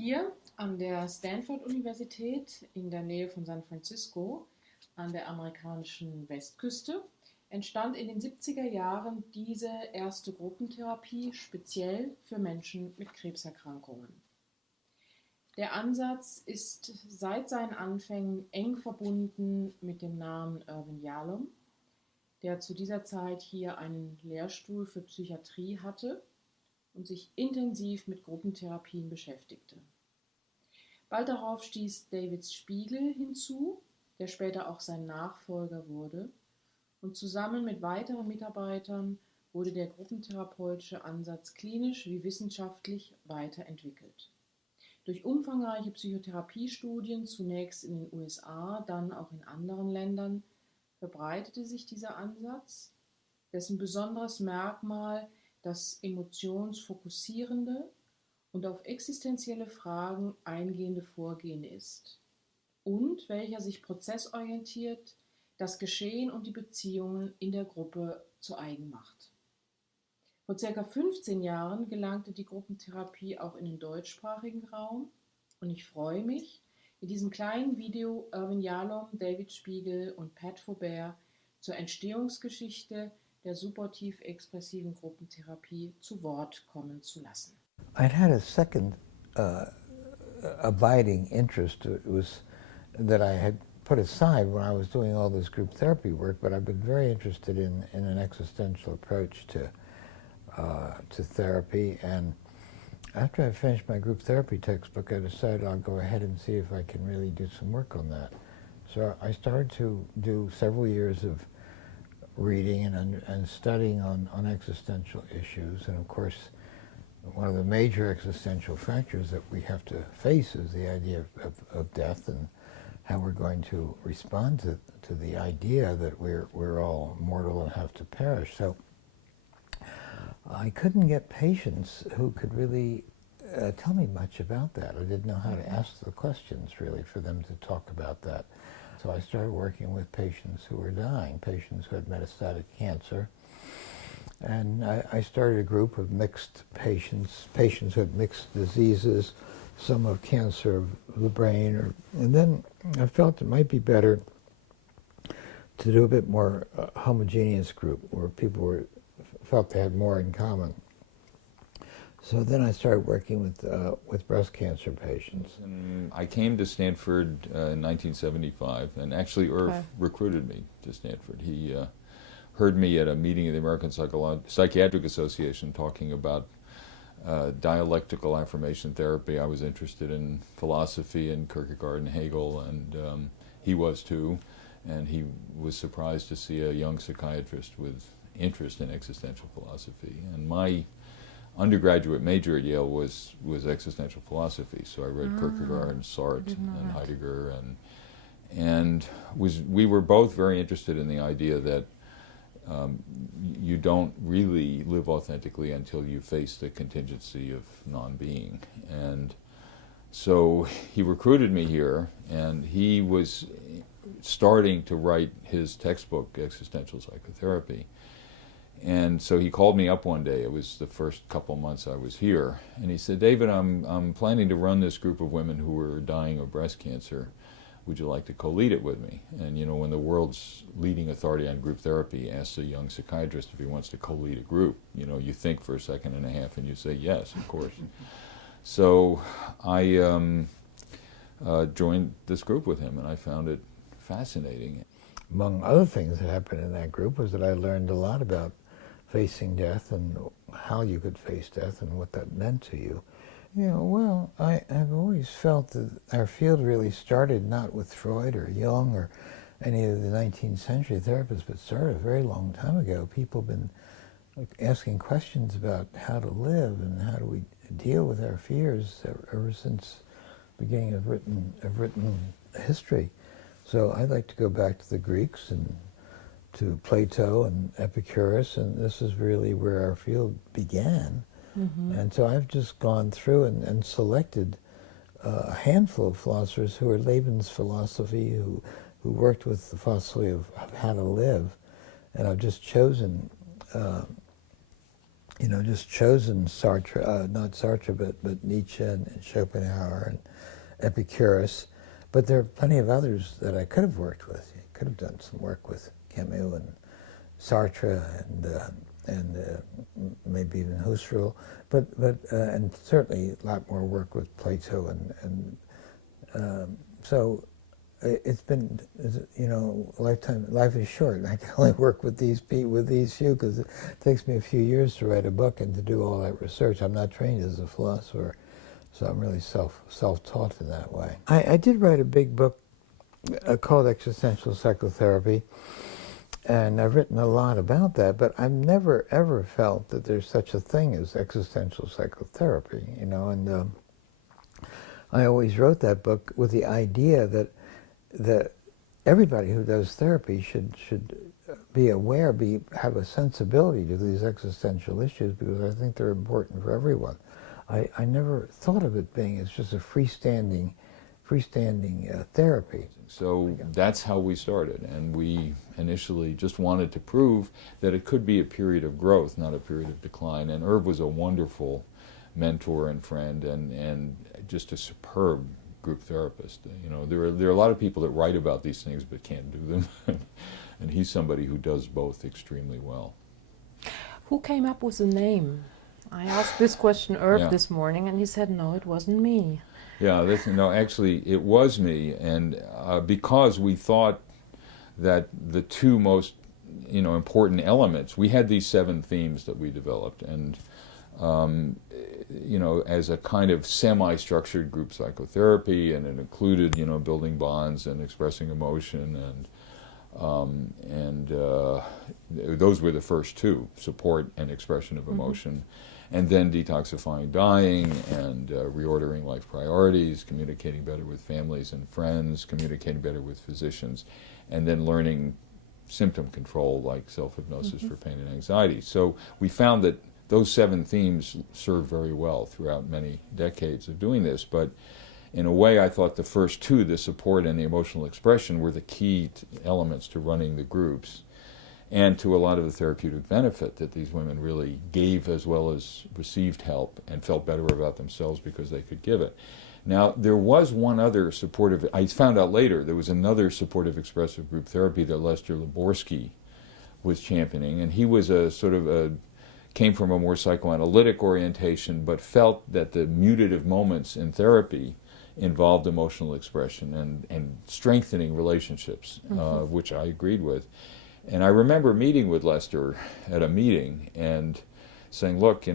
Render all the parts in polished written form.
Hier an der Stanford-Universität in der Nähe von San Francisco an der amerikanischen Westküste entstand in den 70er Jahren diese erste Gruppentherapie speziell für Menschen mit Krebserkrankungen. Der Ansatz ist seit seinen Anfängen eng verbunden mit dem Namen Irvin I.Yalom, der zu dieser Zeit hier einen Lehrstuhl für Psychiatrie hatte und sich intensiv mit Gruppentherapien beschäftigte. Bald darauf stieß D.Spiegel hinzu, der später auch sein Nachfolger wurde, und zusammen mit weiteren Mitarbeitern wurde der gruppentherapeutische Ansatz klinisch wie wissenschaftlich weiterentwickelt. Durch umfangreiche Psychotherapiestudien, zunächst in den USA, dann auch in anderen Ländern, verbreitete sich dieser Ansatz, dessen besonderes Merkmal das emotionsfokussierende und auf existenzielle Fragen eingehende Vorgehen ist und welcher sich prozessorientiert das Geschehen und die Beziehungen in der Gruppe zu eigen macht. Vor ca. 15 Jahren gelangte die Gruppentherapie auch in den deutschsprachigen Raum und ich freue mich, in diesem kleinen Video Irvin I.Yalom, D.Spiegel und Fobair zur Entstehungsgeschichte der supportiv-expressiven Gruppentherapie zu Wort kommen zu lassen. I'd had a second abiding interest. It was that I had put aside when I was doing all this group therapy work, but I've been very interested in an existential approach to therapy. And after I finished my group therapy textbook, I decided I'll go ahead and see if I can really do some work on that. So I started to do several years of reading and studying on existential issues. And of course, one of the major existential factors that we have to face is the idea of death and how we're going to respond to the idea that we're all mortal and have to perish. So I couldn't get patients who could really tell me much about that. I didn't know how to ask the questions, really, for them to talk about that. So I started working with patients who were dying, patients who had metastatic cancer. And I started a group of mixed patients who had mixed diseases, some of cancer of the brain. And then I felt it might be better to do a bit more homogeneous group where people felt they had more in common. So then I started working with breast cancer patients. And I came to Stanford in 1975, and actually Irv recruited me to Stanford. He heard me at a meeting of the American Psychiatric Association talking about dialectical affirmation therapy. I was interested in philosophy and Kierkegaard and Hegel, and he was too. And he was surprised to see a young psychiatrist with interest in existential philosophy. And my undergraduate major at Yale was existential philosophy, so I read Kierkegaard and Sartre and Heidegger, and we were both very interested in the idea that you don't really live authentically until you face the contingency of non-being. And so he recruited me here, and he was starting to write his textbook, Existential Psychotherapy. And so he called me up one day. It was the first couple months I was here, and he said, "David, I'm planning to run this group of women who are dying of breast cancer. Would you like to co-lead it with me?" And you know, when the world's leading authority on group therapy asks a young psychiatrist if he wants to co-lead a group, you know, you think for a second and a half and you say yes, of course. So I joined this group with him, and I found it fascinating. Among other things that happened in that group was that I learned a lot about facing death and how you could face death and what that meant to you. You know, well, I've always felt that our field really started not with Freud or Jung or any of the 19th century therapists, but started a very long time ago. People have been asking questions about how to live and how do we deal with our fears ever since the beginning of written history. So I'd like to go back to the Greeks and to Plato and Epicurus, and this is really where our field began. And so I've just gone through and selected a handful of philosophers who are Lebensphilosophy, who worked with the philosophy of how to live, and I've just chosen just chosen Sartre, not Sartre, but Nietzsche and Schopenhauer and Epicurus. But there are plenty of others that I could have worked with. I could have done some work with Camus and Sartre and maybe even Husserl, but and certainly a lot more work with Plato so it's been, lifetime. Life is short, and I can only work with these few because it takes me a few years to write a book and to do all that research. I'm not trained as a philosopher, so I'm really self-taught in that way. I did write a big book called Existential Psychotherapy, and I've written a lot about that, but I've never ever felt that there's such a thing as existential psychotherapy, and I always wrote that book with the idea that everybody who does therapy should be aware, have a sensibility to these existential issues, because I think they're important for everyone. I never thought of it being as just a freestanding therapy. So that's how we started, and we initially just wanted to prove that it could be a period of growth, not a period of decline. And Irv was a wonderful mentor and friend, and just a superb group therapist. There are a lot of people that write about these things but can't do them, and he's somebody who does both extremely well. Who came up with the name? I asked this question Irv this morning, and he said, no, it wasn't me. Yeah, actually, it was me, and because we thought that the two most, important elements, we had these 7 themes that we developed, and as a kind of semi-structured group psychotherapy, and it included, building bonds and expressing emotion, and those were the first 2, support and expression of emotion. And then detoxifying dying, and reordering life priorities, communicating better with families and friends, communicating better with physicians, and then learning symptom control like self-hypnosis for pain and anxiety. So we found that those 7 themes serve very well throughout many decades of doing this, but in a way I thought the first 2, the support and the emotional expression, were the key elements to running the groups, and to a lot of the therapeutic benefit that these women really gave as well as received help and felt better about themselves because they could give it. Now, there was one other supportive, I found out later, there was another supportive expressive group therapy that Lester Laborsky was championing, and he was came from a more psychoanalytic orientation, but felt that the mutative moments in therapy involved emotional expression and strengthening relationships, which I agreed with. And I remember meeting with Lester at a meeting and saying, look,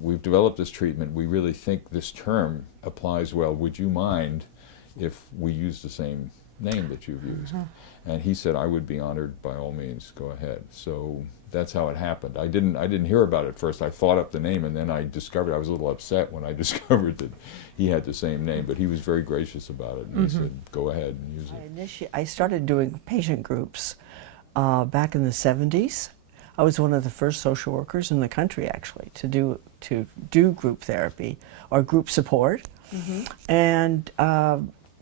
we've developed this treatment. We really think this term applies well. Would you mind if we use the same name that you've used? And he said, I would be honored, by all means, go ahead. So that's how it happened. I didn't hear about it first. I thought up the name, and then I discovered, I was a little upset when I discovered that he had the same name, but he was very gracious about it, and he said, go ahead and use it. I started doing patient groups back in the 70s. I was one of the first social workers in the country, actually, to do group therapy or group support. And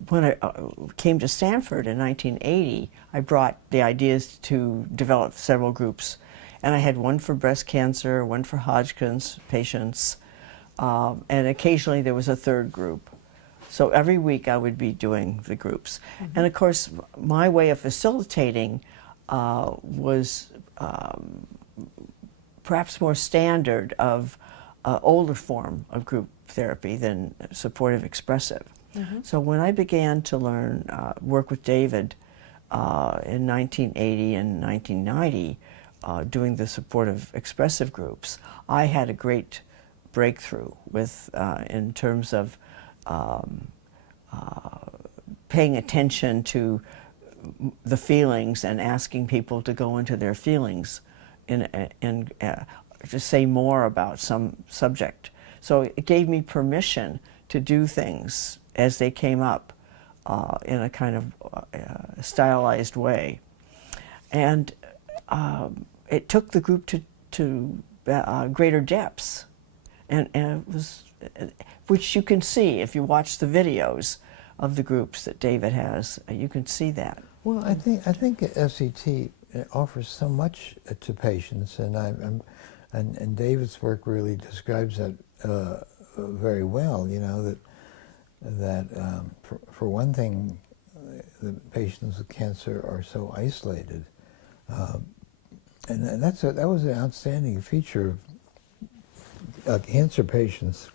when I came to Stanford in 1980, I brought the ideas to develop several groups. And I had one for breast cancer, one for Hodgkin's patients, and occasionally there was a 3rd group. So every week I would be doing the groups. And of course, my way of facilitating was perhaps more standard of older form of group therapy than supportive-expressive. So when I began to learn, work with David in 1980 and 1990, doing the supportive-expressive groups, I had a great breakthrough with, in terms of paying attention to the feelings and asking people to go into their feelings and to say more about some subject. So it gave me permission to do things as they came up in a kind of stylized way. And it took the group to greater depths, and it was, which you can see if you watch the videos of the groups that David has. You can see that. Well, I think SET offers so much to patients, and And David's work really describes that very well, you know, that for one thing, the patients with cancer are so isolated. And that was an outstanding feature of cancer patients.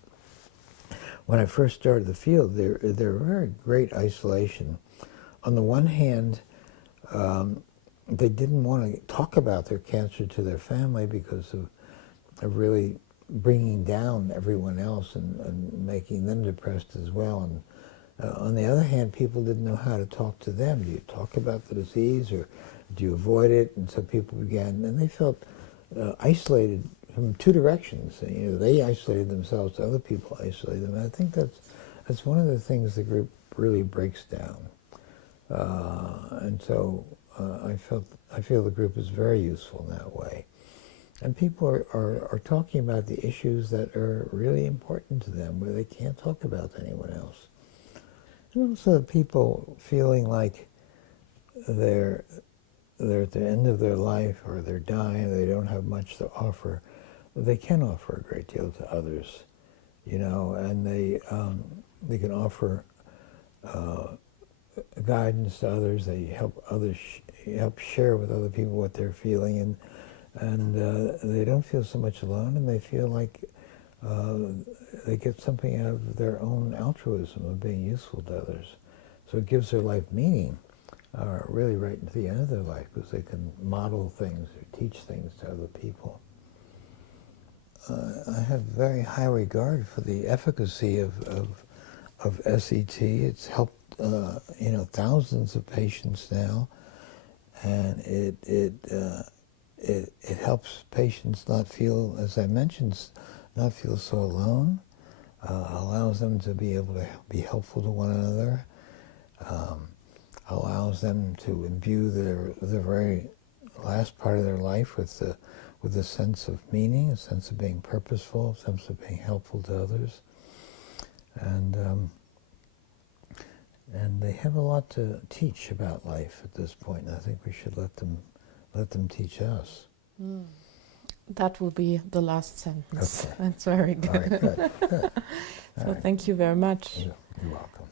When I first started the field, they're very great isolation. On the one hand, they didn't want to talk about their cancer to their family because of really bringing down everyone else and making them depressed as well. And on the other hand, people didn't know how to talk to them. Do you talk about the disease or do you avoid it? And so people began, and they felt isolated from two directions. You know, they isolated themselves, other people isolated them. And I think that's one of the things the group really breaks down. And so I feel the group is very useful in that way. And people are talking about the issues that are really important to them, where they can't talk about to anyone else. And also people feeling like they're at the end of their life, or they're dying, they don't have much to offer. They can offer a great deal to others, you know, and they can offer guidance to others. They help others, help share with other people what they're feeling, and they don't feel so much alone, and they feel like they get something out of their own altruism of being useful to others. So it gives their life meaning, really right into the end of their life, because they can model things or teach things to other people. I have very high regard for the efficacy of SET. It's helped you know, thousands of patients now, and it helps patients not feel, as I mentioned, not feel so alone. Allows them to be able to be helpful to one another. Allows them to imbue the very last part of their life with a sense of meaning, a sense of being purposeful, a sense of being helpful to others, and they have a lot to teach about life at this point. And I think we should let them teach us. Mm. That will be the last sentence. Okay. That's very good. All right, good. So thank you very much. You're welcome.